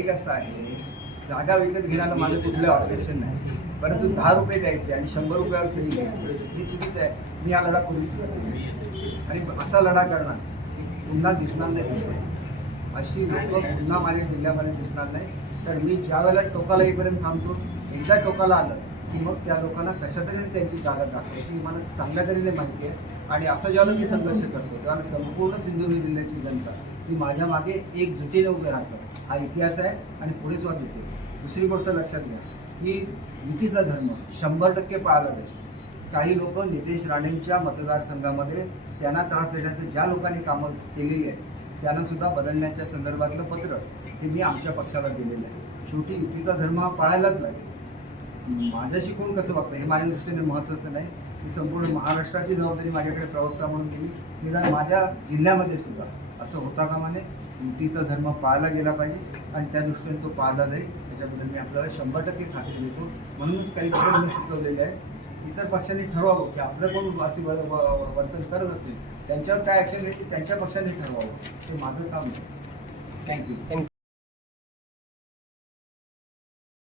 एक असं आहे जागा विकत घेण्याला माझं कुठलं ऑपरेशन नाही. परंतु दहा रुपये द्यायचे आणि शंभर रुपयावर सही घ्यायची. हे चुकीचं आहे. मी हा लढा पोलीस आणि असा लढा करणार की पुन्हा दिसणार नाही दुसरे. अशी लोक पुन्हा माझ्या जिल्ह्यामध्ये दिसणार नाही. तर मी ज्या वेळेला टोकाला येईपर्यंत थांबतो एकदा टोकाला आलं की मग त्या लोकांना कशा तऱ्हेने त्यांची जागा दाखवायची. मला चांगल्या तऱ्हेने माहिती आहे. आणि असं ज्यावेळेला मी संघर्ष करतो तेव्हा संपूर्ण सिंधुदुर्ग जिल्ह्याची जनता ही माझ्या मागे एकजुटीने उभे राहतात हा इतिहास आहे आणि पुढे सुद्धा दिसेल. दुसरी गोष्ट लक्षात घ्या की युतीचा धर्म शंभर टक्के पाळला जाईल. काही लोक नितेश राणेंच्या मतदारसंघामध्ये त्यांना त्रास देण्याचं ज्या लोकांनी कामं केलेली आहेत त्यांना सुद्धा बदलण्याच्या संदर्भातलं पत्र हे मी आमच्या पक्षाला दिलेलं आहे. शेवटी युतीचा धर्म हा पाळायलाच लागेल. माझ्याशी कोण कसं वागतं हे माझ्या दृष्टीने महत्त्वाचं नाही. ही संपूर्ण महाराष्ट्राची जबाबदारी माझ्याकडे प्रवक्ता म्हणून दिली निदान माझ्या जिल्ह्यामध्ये सुद्धा असं होता कामा नये. युतीचा धर्म पाळला गेला पाहिजे आणि त्या दृष्टीने तो पाळला जाईल. त्याच्याबद्दल मी आपल्याला शंभर टक्के खात्री देतो. म्हणूनच काही मी सुचवलेले आहे इतर पक्षांनी ठरवावं की आपलं कोण असे व- वर्तन करत असेल त्यांच्यावर काय ॲक्शन घ्यायची त्यांच्या पक्षांनी ठरवावं. ते माझं काम आहे. Thank you thank you